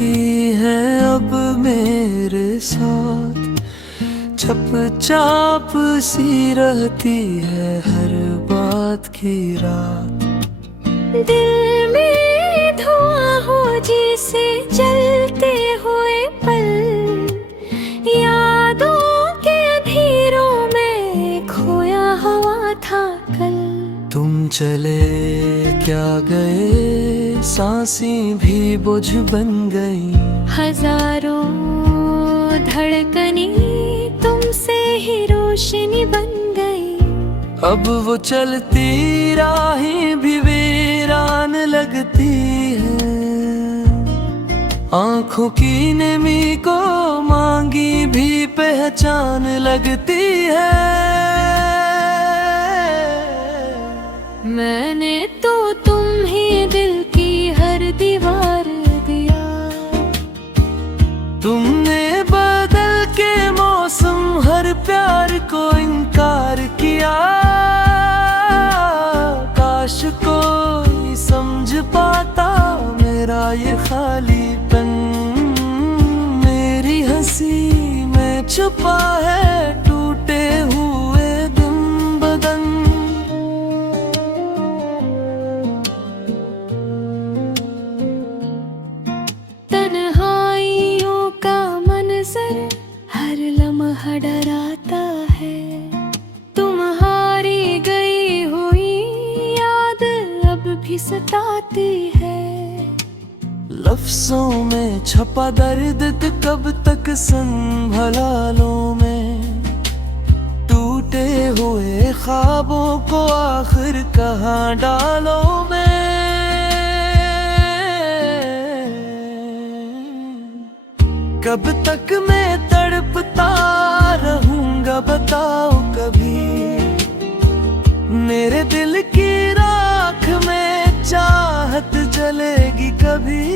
रहती है अब मेरे साथ, चुपचाप सी रहती है हर बात की रात। दिल में धुआं हो जैसे जलते हुए पल, यादों के अंधेरों में खोया हुआ था कल। तुम चले क्या गए, सांसें भी बोझ बन गई। हजारों धड़कनें तुमसे ही रोशनी बन गई। अब वो चलती राहें भी वीरान लगती हैं, आंखों की नमी को मांगी भी पहचान लगती है। मैंने तो तुम्हें दिल की हर दीवार दिया, तुमने बदल के मौसम हर प्यार को इनकार किया। काश कोई समझ पाता मेरा ये खालीपन, मेरी हंसी में छुपा है टूटे हुए दिन बदन। तन्हाइयों का मंजर हर लम्हा डराता है, तुम्हारी गई हुई याद अब भी सताती है। लफ्जों में छपा दर्द कब तक संभला लूं मैं, टूटे हुए ख्वाबों को आखिर कहाँ डालो मैं। कब तक मैं तड़पता रहूंगा बताओ कभी, मेरे दिल की राख में चाहत जलेगी कभी।